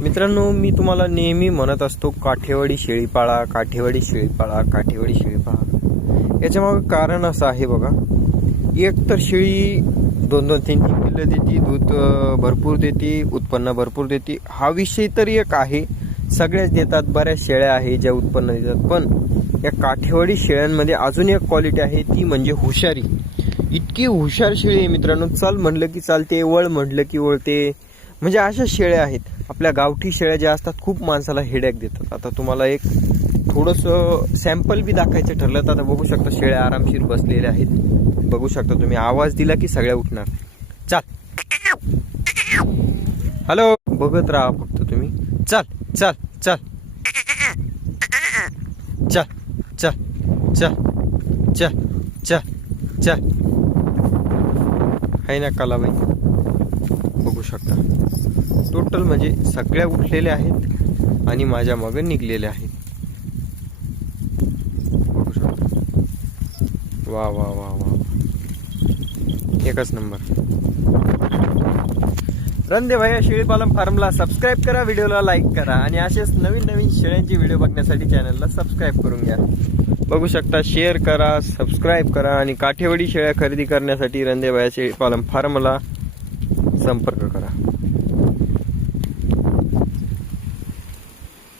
मित्रांनो, मी तुम्हाला नेहमी म्हणत असतो काठेवाडी शेळी पाळा, काठेवाडी शेळी पाळा, काठेवाडी शेळी पाळा. याच्या मागे कारण असं आहे बघा. एक तर शेळी 2-2, 3-3 पिल्लं देते, दूध भरपूर देते, उत्पन्न भरपूर देते. हा विषय तरी एक आहे. सगळ्याच देतात, बऱ्याच शेळ्या आहे ज्या उत्पन्न देतात. पण या काठेवाडी शेळ्यांमध्ये अजून एक क्वालिटी आहे, ती म्हणजे हुशारी. इतकी हुशार शेळी आहे मित्रांनो, चल म्हणलं की चालते, वळ म्हणलं की वळते. म्हणजे अशा शेळ्या आहेत. आपल्या गावठी शेळ्या ज्या असतात खूप माणसाला हेडॅक देतात. आता तुम्हाला एक थोडंसं सॅम्पल बी दाखवायचं ठरलं तर आता बघू शकता शेळ्या आरामशीर बसलेल्या आहेत. बघू शकता तुम्ही, आवाज दिला की सगळ्या उठणार. चल, हॅलो, बघत राहा फक्त तुम्ही. चल चल चल चल चल चल चल चल चल. आहे ना कलाबाई, बघू शकता. टोटल म्हणजे सगळ्या उठलेल्या आहेत आणि माझ्या मागे निघलेल्या आहेत. बघू शकता. वा वा वा वा, एकच नंबर. रणदेवया शेळीपालन फार्मला सबस्क्राईब करा, व्हिडिओला लाईक करा आणि असेच नवीन नवीन शेळ्यांचे व्हिडिओ बघण्यासाठी चॅनलला सबस्क्राईब करून घ्या. बघू शकता, शेअर करा, सबस्क्राईब करा आणि काठेवाडी शेळ्या खरेदी करण्यासाठी रणदेवया शेळीपालन फार्मला संपर्क करा.